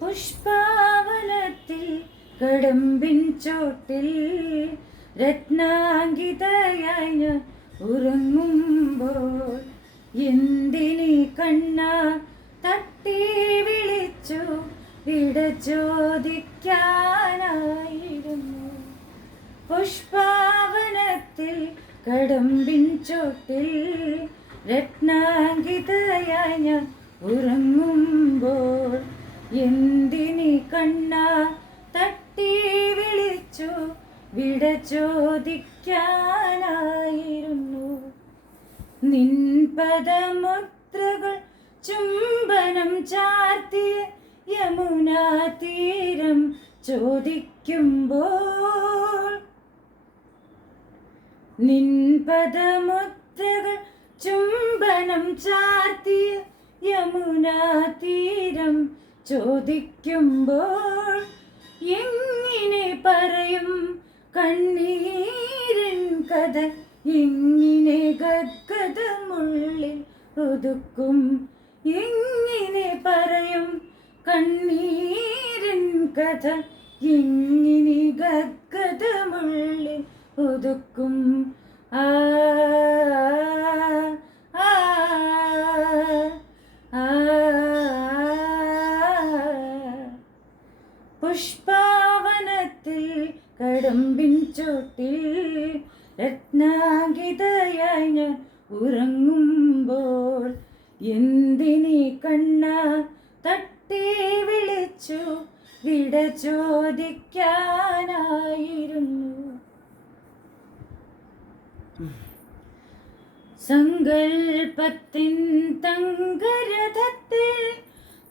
പുഷ്പാവനത്തിൽ കടമ്പിൻ ചോട്ടിൽ രത്നാങ്കിതയായി ഞാൻ ഉറങ്ങുമ്പോൾ എന്തിനീ കണ്ണ തട്ടി വിളിച്ചു വിട ചോദിക്കാനായിരുന്നു. പുഷ്പാവനത്തിൽ കടമ്പിൻ ചോട്ടിൽ രത്നാങ്കിതയായി ഞാൻ ഉറങ്ങുമ്പോൾ എന്തിനീ കണ്ണ തട്ടി വിളിച്ചു വിട ചോദിക്കാനായിരുന്നു. നിൻ പദമുദ്രകൾ ചുംബനം ചാർത്തിയ യമുനാ തീരം ചോദിക്കുമ്പോൾ, നിൻ പദമുദ്രകൾ ചുംബനം ചാർത്തിയ യമുനാ തീരം ചോദിക്കുമ്പോൾ എങ്ങനെ പറയും കണ്ണീരിൻ കഥ, എങ്ങനെ ഗദ്ഗതമുള്ളിൽ ഒതുക്കും, എങ്ങനെ പറയും കണ്ണീരിൻ കഥ, എങ്ങനെ ഗദ്ഗതമുള്ളിൽ ഒതുക്കും. ആ പുഷ്പാവനത്തിൽ കടമ്പിൻ ചോട്ടിൽ രത്നാങ്കിതയായി ഞാൻ ഉറങ്ങുമ്പോൾ എന്തിനീ കണ്ണ തട്ടി വിളിച്ചു വിട ചോദിക്കാനായിരുന്നു. സങ്കൽപ്പത്തിൻ തങ്കരഥത്തിൽ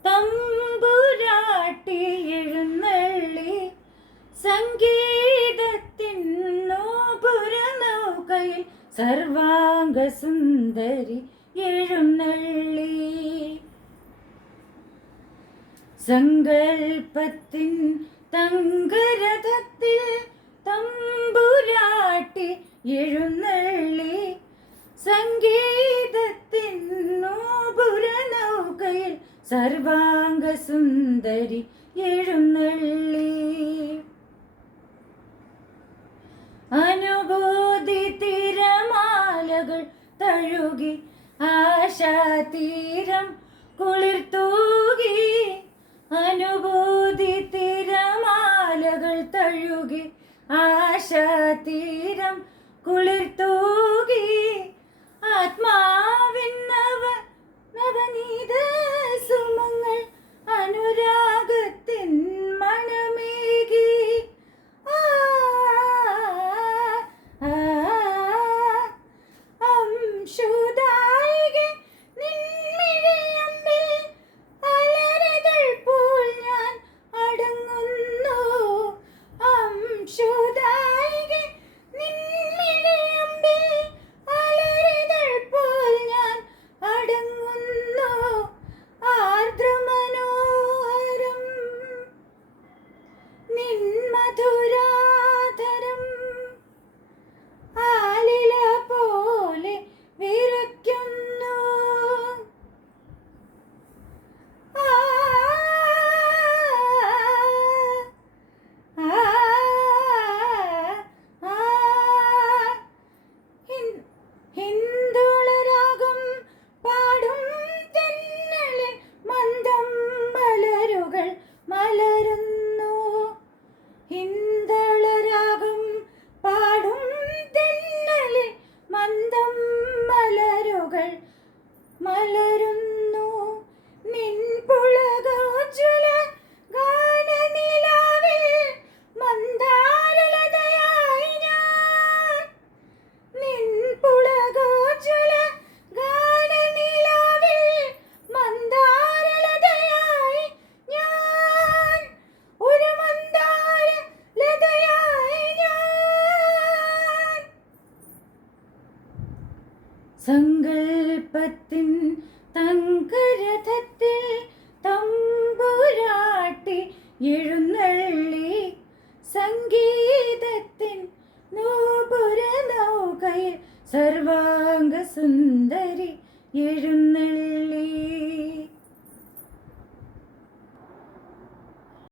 തമ്പുരാട്ടി എഴുന്നള്ളി, സംഗീതത്തിൻ നൂപുരനൗകയിൽ സർവാംഗ സുന്ദരി എഴുന്നള്ളി. സങ്കൽപ്പത്തിൻ തങ്കരഥത്തിൽ തമ്പുരാട്ടി എഴുന്നള്ളി, സംഗീതത്തിൻ നൂപുരനൗകയിൽ സർവാംഗ സുന്ദരി എഴുന്നള്ളി. അനുഭൂതി തിരമാലകൾ തഴുകി ആശാതീരം കുളിർത്തൂകി, അനുഭൂതി തിരമാലകൾ തഴുകി ആശാതീരം കുളിർത്തൂകി, ആത്മാവിൻ നവനീത സുമങ്ങൾ അനുരാഗത്തിൻ മണമേകി. അംശുദായികെ നിൻമിഴിയമ്പിൽ അലരികൾ പോൽ ഞാൻ അടങ്ങുന്നു. അംശുദായികെ നിൻമിഴിയമ്പിൽ അലരികൾ പോൽ ഞാൻ അടങ്ങുന്നു. ആർദ്രമനോഹരം നിൻ മധുരാധരം ആലില പോലെ വിറയ്ക്കുന്നു. ഹിന്ദോളരാഗം പാടും തെന്നലിൽ മന്ദം മലരുകൾ മലരുന്നു. ഹിന്ദോളരാഗം പാടും തെന്നലിൽ മന്ദം മലരുകൾ മലരുന്നു. നിൻ പുളകോജ്വല ഗാനനിലാവിൽ മന്ദാരലതയായി ഞാൻ, നിൻ പുളകോജ്വല ഗാനനിലാവിൽ മന്ദാരലതയായി ഞാൻ, ഒരു മന്ദാരലതയായി ഞാൻ. സങ്കൽപ്പത്തിൻ തങ്കരഥത്തിൽ തമ്പുരാട്ടി എഴുന്ന